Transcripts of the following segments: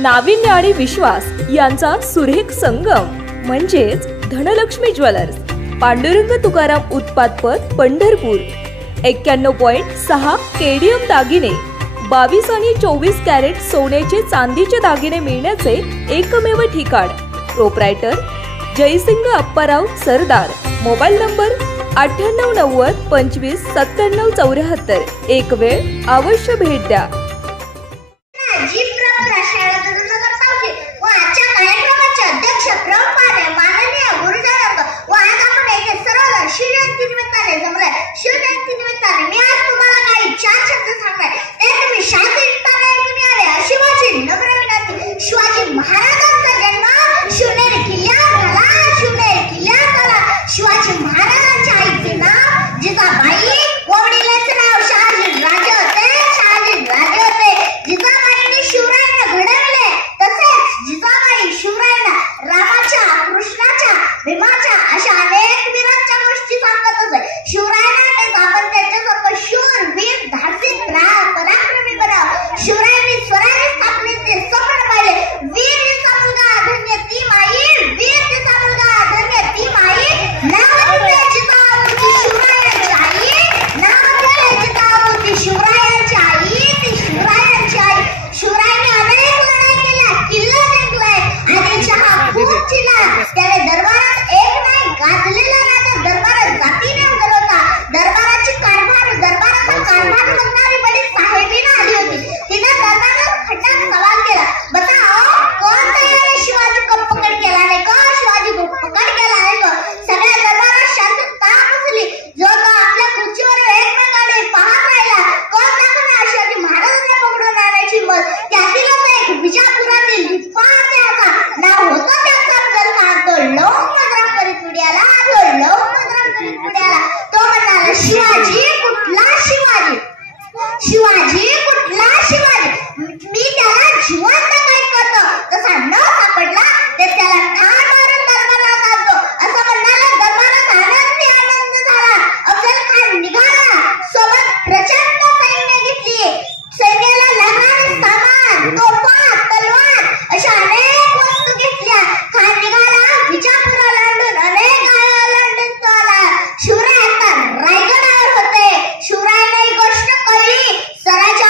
नाविन्य आणि विश्वास यांचा सुरेख संगम म्हणजेच धनलक्ष्मी ज्वेलर्स, पांडुरंग तुकाराम उत्पादपत, पंढरपूर. 91.6 केडीएम दागिने, 22 आणि 24 कॅरेट सोन्याचे चांदीचे दागिने मिळण्याचे एकमेव ठिकाण. Proprietor Jaysing Apparao Sardar. Mobile number 9890 25 97 74. एक वेळ अवश्य भेट द्या. शिवाजी महाराजांचा जन्म शिवनेरी किल्ल्यावर झाला. शिवनेरी किल्ल्यावर झाला. शिवाजी महाराजांच्या आईचे नाव जिजाबाई, वडिलांचे नाव शहाजी राजे होते. शहाजी राजे होते. जिजाबाईंनी शिवरायांना घडवले, तसेच जिजाबाई शिवरायांना रामाच्या, कृष्णाच्या, भीमाच्या अशा अनेक वीरांच्या गोष्टी सांगत असे. शिवरायांना आपण त्यांच्यासारखं शूर, वीर, धाडसी, पराक्रमी बनाव. शिवरायांनी स्वराज्य स्थापनेचे स्वप्न पाहिले. वीर तिचा मुलगा धन्य ती माई, वीर तिचा मुलगा धन्य ती माई. नाव दिले जिजाऊची शिवरायांची आई, नाव दिले जिजाऊची शिवरायांची आई, ती शिवरायांची आई. शिवरायांनी अनेक लढाई केल्या, किल्ला जिंकलाय आणि चहा खूप चिला. त्याने दरबारात एक नाही गाजलेला राजा दरबारात जातीने उतरला होता. दरबाराचा कारभार बघणारी बडी साहेबीन आली होती. तिने दरबारात खटाक सवाल केला, बताओ कौन तयार शिवाजी को पकड़ के लाने को, शिवाजी को पकड़ के लाने को. सगळ्या दरबारात शांतता बसली. जो तो आपल्या खुर्चीवर एकमेकांकडे पाहत राहिला. कोण दाखवणार शिवाजी महाराजांना पकडून आणायची हिंमत. त्यातीलच एक विजापुरातील निफाड त्याचा नाव होतं. त्याचा अफजल खान. तो लोकमद्राम करीत पुढे आला. तो म्हणाला, शिवाजी कुठला शिवाजी, शिवाजी कुठला शिवाजी. मी त्याला जिवंत काय करतो. तसा न सापडला तर त्याला ठार मारून दरबारात आणतो. असं म्हणाला. दरबारात आनंद झाला. अफजल खान निघाला. सोबत प्रचंड सैन्य घेतली. सैन्याला लागणारे सामान, तोफा, तलवार अशा अनेक वस्तू घेतल्या. खान निघाला. विजापुरा लांडून अनेक लांडून तो आला. शिवराय आता रायगडावर होते. शिवरायांना ही गोष्ट कळली. सराच्या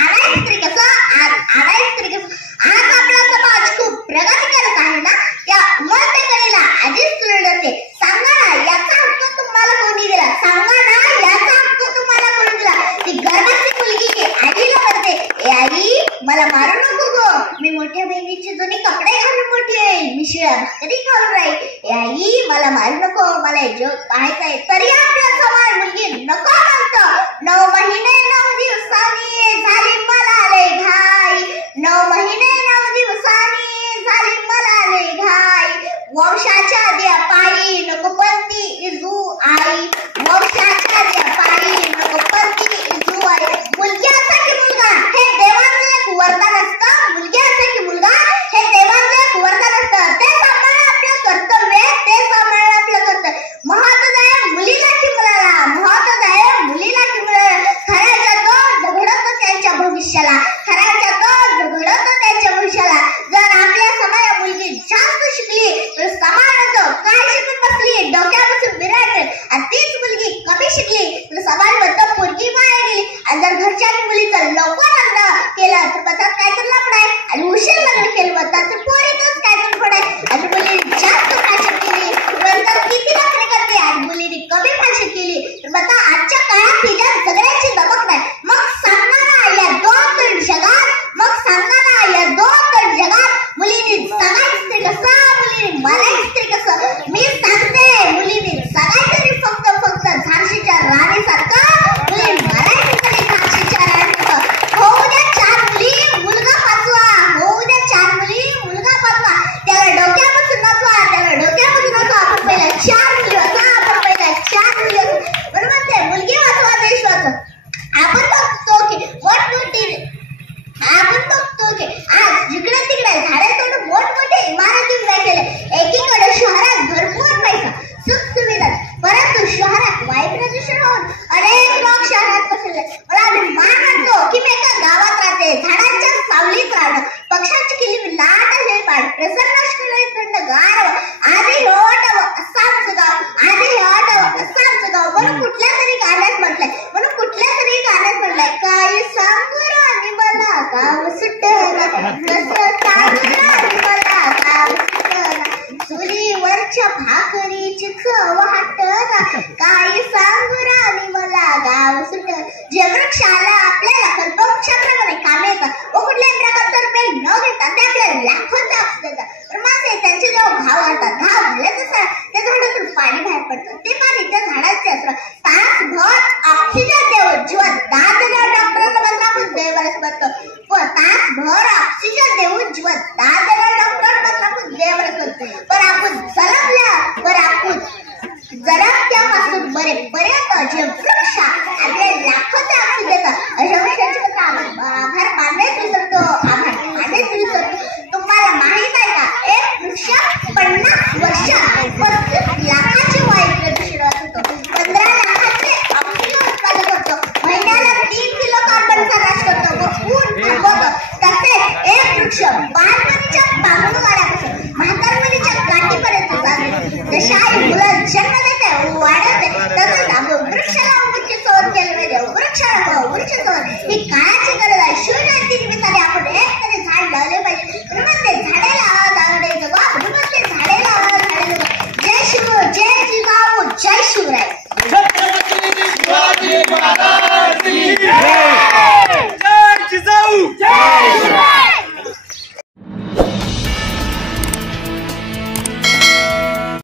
आणायचं तरी कसं, आणायचं तरी कसं. आज आपला समाज खूप प्रगती करत आहे ना, या उमलत्या कळीला आधीच तुळणते. सांगा ना याचा हक्क तुम्हाला कोणी दिला, सांगा ना याचा हक्क तुम्हाला कोणी दिला. ती गर्भाची मुलगी आईला म्हणते, ए आई मला मारू नको ग, मी मोठ्या बहिणीचे जुने कपडे घालून मोठी आहे, मी शिळ्या भाकरी खाऊन राहील. ए आई मला मारू नको, मला हे जग पाहायचंय. तरी आपला समाज मुलगी नको म्हणतो. 9 महिने 9 दिवसांनी झाली मला लय घाई, 9 महिने 9 दिवसांनी झाली मला लय घाई. वंशाच्या द्या पायी नको पंथी इजू आई, वंशाच्या द्या पायी नको पंथी इजू आई. मुलग्यासाठी मुलगा हे देवाचं एक वरदान असतं, मुलग्यासाठी मुलगा हे देवाचं एक वरदान असतं. ते सांभाळणं आपलं कर्तव्य, ते सांभाळणं आपलं कर्तव्य. महत्त्व आहे मुलीला की मुलाला, महत्त्व आहे मुलीला की मुलाला. खऱ्याच्या तो झगडत त्यांच्या भविष्याला, खऱ्याच्या तो झगडत त्यांच्या भविष्याला. जर आपल्या समाजात मुलगी जास्त शिकली तर समाजाचं काय शिकून बसली, डोक्यापासून बिराट. आणि तीच मुलगी कमी शिकली तर समाज म्हणतो पोरगी वाया गेली. आणि जर घरच्यांनी मुलीचं लवकर लग्न केलं तर म्हणतात काय तर लफड आहे, आणि उशीर लग्न केलं म्हणतात तर पोरीतच काय तर फड आहे. आणि मुलीने जास्त भाषण केली नंतर किती नोकरी करते, आणि मुलीने कमी भाषण केली तर म्हणतात आजच्या काळात तिच्या सगळ्याची दमक नाही. मग सांगणारा या 2 जगात, मग सांगणारा या 2 जगात मुलीने सांगायचं तरी कसं, मुलीने मारायचं तरी कसं. मी सांगते मुलीने सांगायचं तरी फक्त झाशीच्या राणीसारखं, मुलीने मारायचं तरी झाशीच्या राणीसारखं. होऊ द्या 4 मुली मुलगा 5वा, होऊ द्या 4 मुली मुलगा 5वा. त्याला डोक्यापासून नचवा, त्याला डोक्यापासून नचवा. आपण पहिला 4 मुली वाचवा, आपण पहिला 4 मुली वाचवा. बरोबर ते मुलगी वाचवा देश वाचवा. आपण बघतो की आपण बघतो की आज जिकडे तिकडे झाडे तोडून मोठमोठे इमारती उभ्या केल्या. एकीकडे शहरात भरपूर पैसा सुख सुविधा, परंतु शहरात वायू प्रदूषण होऊन अनेक लोक शहरात बसले. मला अभिमान वाटतो की मी एका गावात राहते, झाडांच्या सावलीत राहणं, पक्ष्यांची किलबिल लाट असलेली पाड, प्रसन्न थंडगार. आधी हे वाटावं असं आमचं गाव, आधी हे वाटावं असं आमचं गाव. म्हणून कुठल्या तरी गाण्यात म्हटलंय, म्हणून कुठल्या तरी गाण्यात म्हटलंय, काही सांगू राणी मला गाव सुटला, कसं सांगू राणी मला गाव सुटला, चुलीवरच्या भाकरीची चव वाटना, काही सांगू राणी मला गाव सुटला. जे वृक्षाला आपल्याला कल्पवृक्षाप्रमाणे कामे येतात व कुठल्याही प्रकारचा रुपये न घेता ते आपल्याला लाखोंचा ऑक्सिजन देतात. पण मासे त्यांचे जेव्हा घाव घालतात, घाव घालल्यानुसार त्या झाडातून पाणी बाहेर पडतं. ते पाणी त्या झाडाचे असतं तासभर ऑक्सिजन देऊन जीवन 10 जणांना डॉक्टरांना मात्र आपण देवरच बसतो. पण तासभर ऑक्सिजन देऊन जीवन 10 जणांना डॉक्टरांना मात्र आपण देवरच बसतो. पण आपण जरबत्यापासून बरेपर्यंत जे वृक्ष आपल्या लाखोचा ऑक्सिजन देतात, अशा वृक्षांचे आभार मानण्यास विसरतो, आभार मानण्यास विसरतो. तुम्हाला माहित आहे का, एक वृक्ष 50 वर्ष 35 लाखाचे वायू प्रदूषण वाचवतो, 15 लाखाचे ऑक्सिजन उत्पादन करतो, महिन्याला 3 किलो कार्बनचा नाश करतो व ऊन थांबवतो. तसेच एक वृक्ष बालपणीच्या बांगडूवाड्यापासून म्हातारपणीच्या गाठीपर्यंत जाते. जशा आई मुलं जन्म देते, वाढवते, तसंच आपण वृक्षाला वृक्ष संवर्धन केलं पाहिजे. वृक्ष संवर्धन ही काळाची गरज आहे. शिवजयंती निमित्ताने आपण एक तरी झाड लावले पाहिजे.